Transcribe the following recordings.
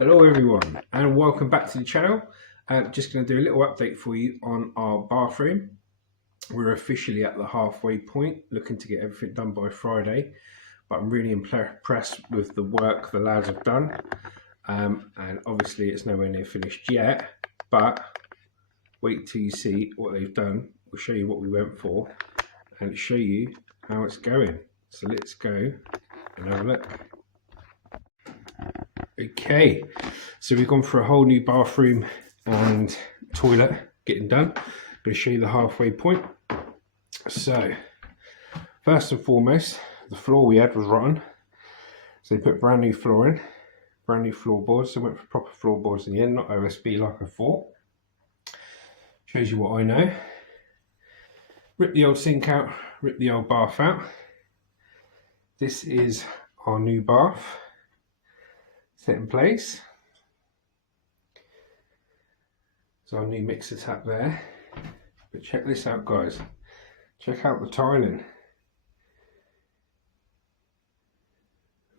Hello everyone and welcome back to the channel. Just going to do a little update for you on our bathroom. We're officially at the halfway point, looking to get everything done by Friday, but I'm really impressed with the work the lads have done, and obviously it's nowhere near finished yet, but wait till you see what they've done. We'll show you what we went for and show you how it's going. So let's go and have a look. Okay, so we've gone for a whole new bathroom and toilet getting done. I'm going to show you the halfway point. So first and foremost, the floor we had was rotten, so they put brand new floor in, brand new floorboards. So I went for proper floorboards in the end, not OSB like I thought. Shows you what I know. Rip the old sink out, rip the old bath out. This is our new bath set in place. So our new mixer tap there. But check this out, guys. Check out the tiling.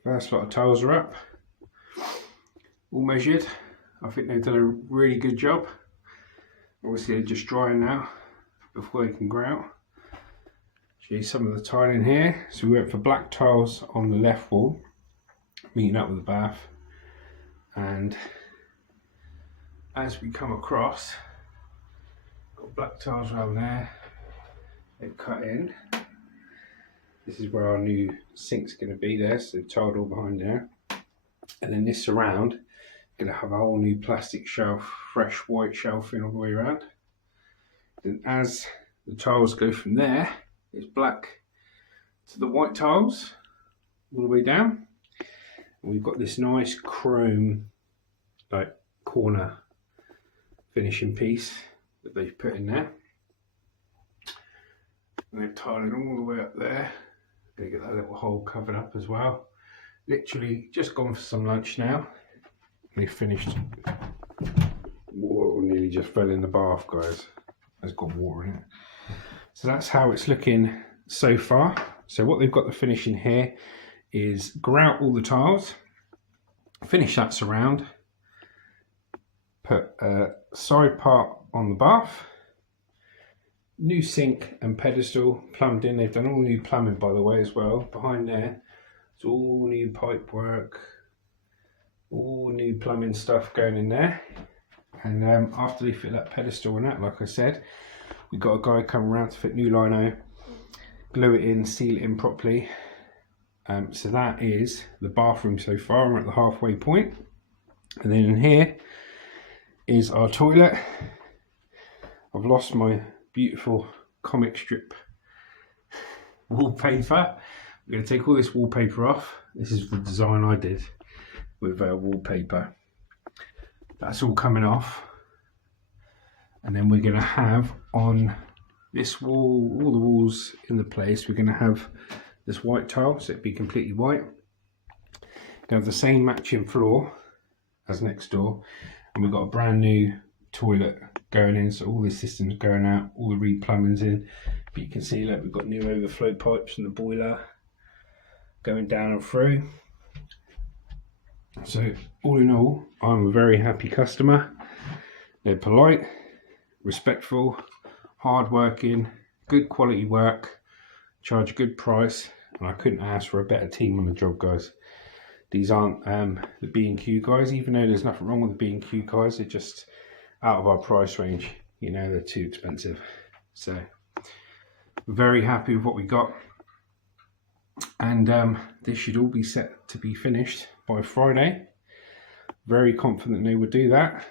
First lot of tiles are up, all measured. I think they've done a really good job. Obviously they're just drying now before they can go out. Show you some of the tiling here. So we went for black tiles on the left wall, meeting up with the bath. And as we come across, got black tiles around there, they've cut in. This is where our new sink's going to be there, so they've tiled all behind there. And then this surround, going to have a whole new plastic shelf, fresh white shelving all the way around. Then as the tiles go from there, it's black to the white tiles all the way down. And we've got this nice chrome like corner finishing piece that they've put in there. And they've tiled it all the way up there. Gonna get that little hole covered up as well. Literally just gone for some lunch now. They finished. Whoa, nearly just fell in the bath, guys. It's got water in it. So that's how it's looking so far. So what they've got the finish in here is grout all the tiles, finish that surround, put a side part on the bath, new sink and pedestal plumbed in. They've done all new plumbing, by the way, as well. Behind there, it's all new pipe work, all new plumbing stuff going in there. And after they fit that pedestal and that, like I said, we got a guy coming around to fit new lino, glue it in, seal it in properly. So that is the bathroom so far. We're at the halfway point. And then in here is our toilet. I've lost my beautiful comic strip wallpaper. We're going to take all this wallpaper off. This is the design I did with wallpaper. That's all coming off. And then we're going to have on this wall, all the walls in the place, we're going to have this white tile, so it'd be completely white. Gonna have the same matching floor as next door, and we've got a brand new toilet going in, so all the systems going out, all the re-plumbing's in. But you can see, look, we've got new overflow pipes from the boiler going down and through. So all in all, I'm a very happy customer. They're polite, respectful, hard-working, good quality work, charge a good price, and I couldn't ask for a better team on the job, guys. These aren't the B&Q guys, even though there's nothing wrong with the B&Q guys. They're just out of our price range. You know, they're too expensive. So very happy with what we got, and this should all be set to be finished by Friday. Very confident they would do that,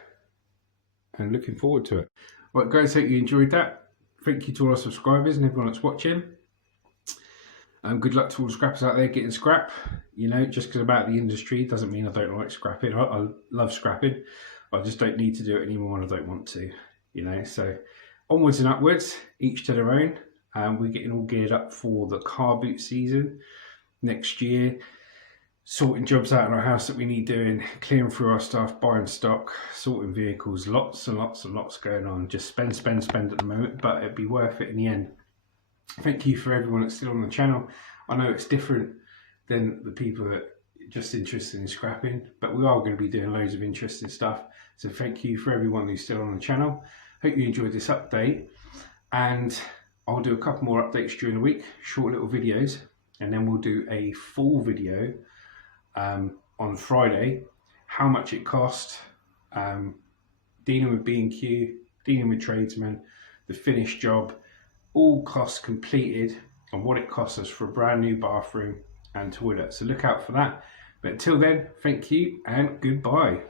and looking forward to it. Right, guys, hope you enjoyed that. Thank you to all our subscribers and everyone that's watching. Good luck to all the scrappers out there getting scrap. You know, just because I'm out of the industry doesn't mean I don't like scrapping. I love scrapping. I just don't need to do it anymore and I don't want to, you know. So onwards and upwards, each to their own. We're getting all geared up for the car boot season next year. Sorting jobs out in our house that we need doing, clearing through our stuff, buying stock, sorting vehicles, lots and lots and lots going on. Just spend at the moment, but it'd be worth it in the end. Thank you for everyone that's still on the channel. I know it's different than the people that just interested in scrapping, but we are going to be doing loads of interesting stuff. So thank you for everyone who's still on the channel. Hope you enjoyed this update, and I'll do a couple more updates during the week, short little videos, and then we'll do a full video on Friday, how much it cost, dealing with B&Q, dealing with tradesmen, the finished job, all costs completed, and what it costs us for a brand new bathroom and toilet. So look out for that. But until then, thank you and goodbye.